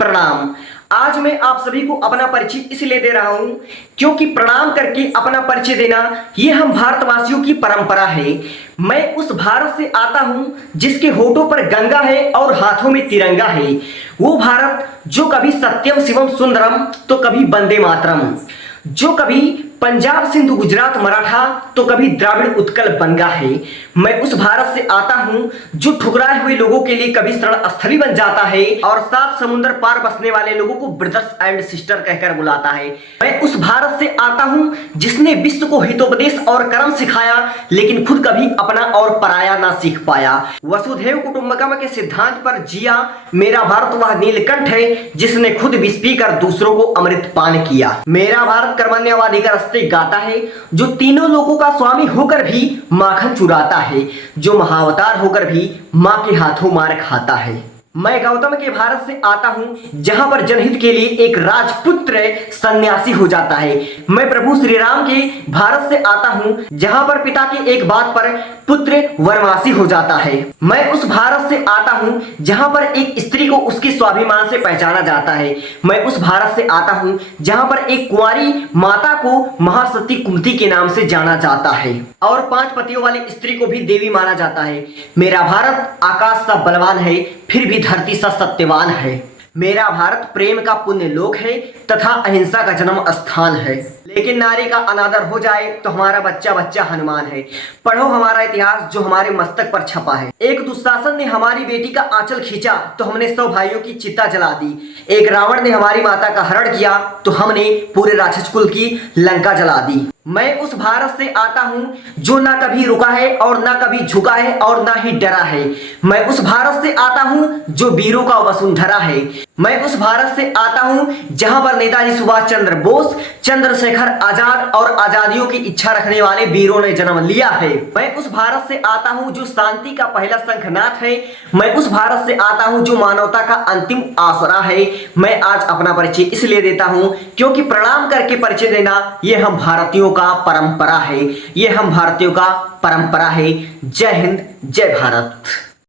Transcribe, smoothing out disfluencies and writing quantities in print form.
प्रणाम। आज मैं आप सभी को अपना परिचय इसलिए दे रहा हूं क्योंकि प्रणाम करके अपना परिचय देना ये हम भारतवासियों की परंपरा है। मैं उस भारत से आता हूं जिसके होठों पर गंगा है और हाथों में तिरंगा है। वो भारत जो कभी सत्यम शिवम सुंदरम तो कभी वंदे मातरम, जो कभी पंजाब सिंधु गुजरात मराठा तो कभी द्राविड़ उत्कल बंगा है। मैं उस भारत से आता हूं जो ठुकराए हुए लोगों के लिए कभी शरण स्थली बन जाता है और सात समुद्र पार बसने वाले लोगों को ब्रदर्स एंड सिस्टर कहकर बुलाता है। मैं उस भारत से आता हूं जिसने विश्व को हितोपदेश और कर्म सिखाया लेकिन खुद कभी अपना और पराया ना सीख पाया। वसुधैव कुटुंबकम के सिद्धांत पर जिया मेरा भारत वह नीलकंठ है जिसने खुद विष पीकर दूसरों को अमृत पान किया। मेरा भारत कर्मण्यवादी का रस्ते गाता है जो तीनों लोगों का स्वामी होकर भी माखन चुराता है, जो महाअवतार होकर भी मां के हाथों मार खाता है। मैं गौतम के भारत से आता हूं जहां पर जनहित के लिए एक राजपुत्र सन्यासी हो जाता है। मैं प्रभु श्री राम के भारत से आता हूं जहां पर पिता के एक बात पर पुत्र वनवासी हो जाता है। मैं उस भारत से आता हूं जहां पर एक स्त्री को उसके स्वाभिमान से पहचाना जाता है। मैं उस भारत से आता हूं जहां पर एक कुंवारी माता को महासती कुंती के नाम से जाना जाता है और 5 पतियों वाली स्त्री को भी देवी माना जाता है। मेरा भारत आकाश सा बलवान है फिर भी धरती सा सत्यवान है। मेरा भारत प्रेम का पुण्य लोक है तथा अहिंसा का जन्म स्थान है। लेकिन नारी का अनादर हो जाए तो हमारा बच्चा बच्चा हनुमान है। पढ़ो हमारा इतिहास जो हमारे मस्तक पर छपा है। एक दुशासन ने हमारी बेटी का आंचल खींचा तो हमने 100 भाइयों की चिता जला दी। एक रावण ने हमारी माता का हरण किया तो हमने पूरे राक्षस कुल की लंका जला दी। मैं उस भारत से आता हूं जो ना कभी रुका है और ना कभी झुका है और ना ही डरा है। मैं उस भारत से आता हूं जो वीरों का वसुंधरा है। मैं उस भारत से आता हूं जहां पर नेताजी सुभाष चंद्र बोस, चंद्रशेखर आजाद और आजादियों की इच्छा रखने वाले वीरों ने जन्म लिया है। मैं उस भारत से आता हूं जो शांति का पहला शंखनाद है। मैं उस भारत से आता हूं जो मानवता का अंतिम आसरा है। मैं आज अपना परिचय इसलिए देता हूं क्योंकि प्रणाम करके परिचय देना ये हम भारतीयों का परंपरा है। ये हम भारतीयों का परंपरा है। जय हिंद, जय भारत।